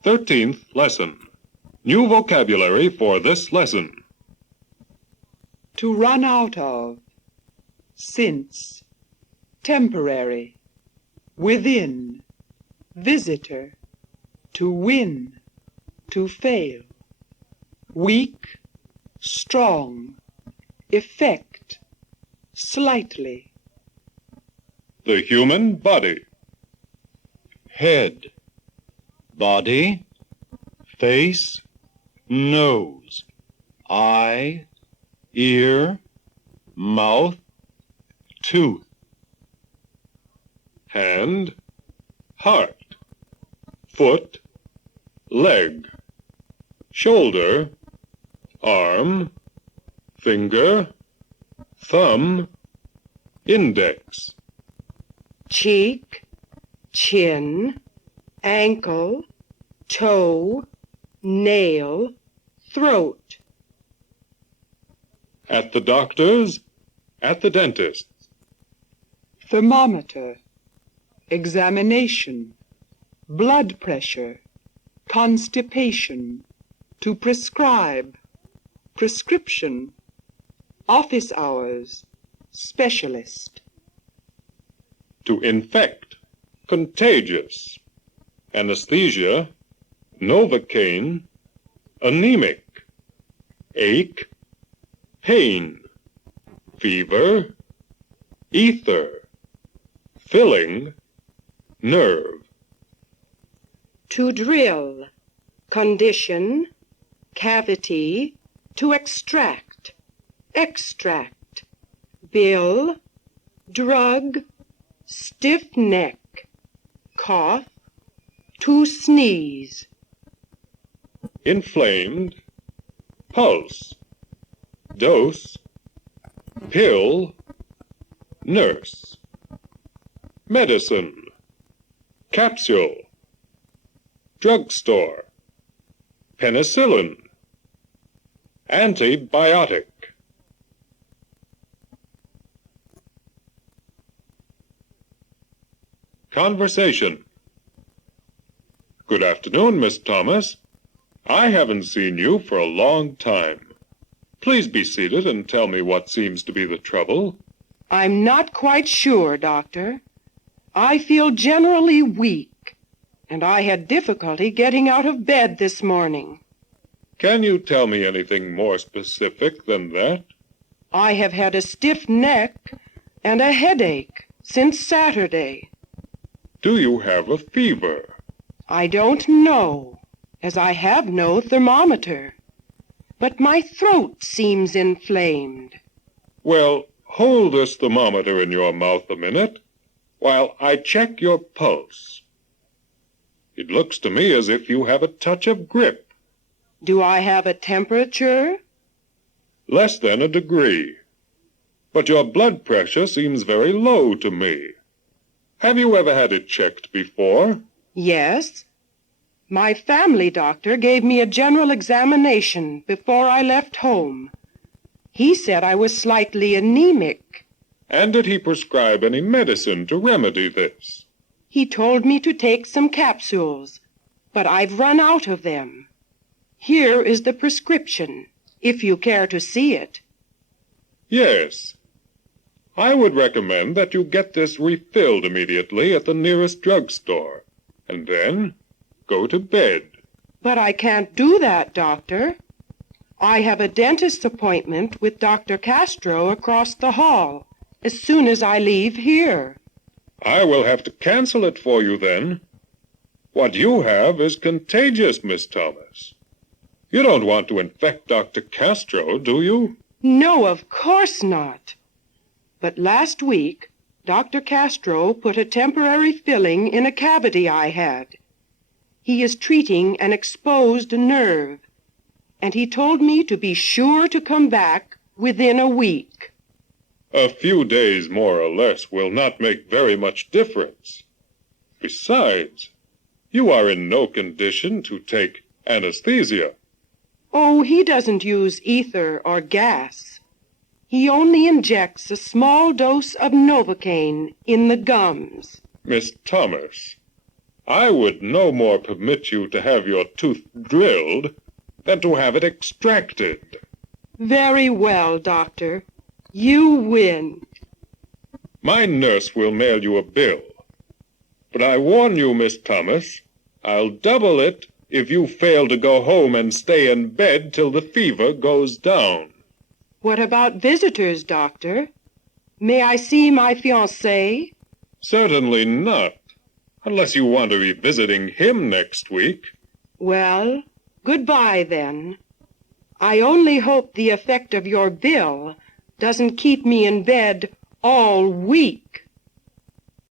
13th lesson. New vocabulary for this lesson. To run out of, since, temporary, within, visitor, to win, to fail, weak, strong, effect, slightly. The human body. Head, body, face, nose, eye, ear, mouth, tooth. Hand, heart, foot, leg, shoulder, arm, finger, thumb, index. Cheek, chin, ankle, toe, nail, throat. At the doctor's, at the dentist's. Thermometer, examination, blood pressure, constipation, to prescribe, prescription, office hours, specialist. To infect, contagious. Anesthesia, Novocaine, anemic. Ache, pain. Fever, ether. Filling, nerve. To drill, condition, cavity, to extract, extract, bill, drug, stiff neck, cough, to sneeze. Inflamed, pulse, dose, pill, nurse. Medicine, capsule, drugstore, penicillin, antibiotic. Conversation. Good afternoon, Miss Thomas. I haven't seen you for a long time. Please be seated and tell me what seems to be the trouble. I'm not quite sure, Doctor. I feel generally weak, and I had difficulty getting out of bed this morning. Can you tell me anything more specific than that? I have had a stiff neck and a headache since Saturday. Do you have a fever? I don't know, as I have no thermometer, but my throat seems inflamed. Well, hold this thermometer in your mouth a minute while I check your pulse. It looks to me as if you have a touch of grip. Do I have a temperature? Less than a degree. But your blood pressure seems very low to me. Have you ever had it checked before? Yes. My family doctor gave me a general examination before I left home. He said I was slightly anemic. And did he prescribe any medicine to remedy this? He told me to take some capsules, but I've run out of them. Here is the prescription, if you care to see it. Yes. I would recommend that you get this refilled immediately at the nearest drugstore, and then go to bed. But I can't do that, Doctor. I have a dentist's appointment with Dr. Castro across the hall as soon as I leave here. I will have to cancel it for you then. What you have is contagious, Miss Thomas. You don't want to infect Dr. Castro, do you? No, of course not. But last week, Dr. Castro put a temporary filling in a cavity I had. He is treating an exposed nerve, and he told me to be sure to come back within a week. A few days more or less will not make very much difference. Besides, you are in no condition to take anesthesia. Oh, he doesn't use ether or gas. He only injects a small dose of Novocaine in the gums. Miss Thomas, I would no more permit you to have your tooth drilled than to have it extracted. Very well, Doctor. You win. My nurse will mail you a bill. But I warn you, Miss Thomas, I'll double it if you fail to go home and stay in bed till the fever goes down. What about visitors, Doctor? May I see my fiancé? Certainly not, unless you want to be visiting him next week. Well, goodbye then. I only hope the effect of your bill doesn't keep me in bed all week.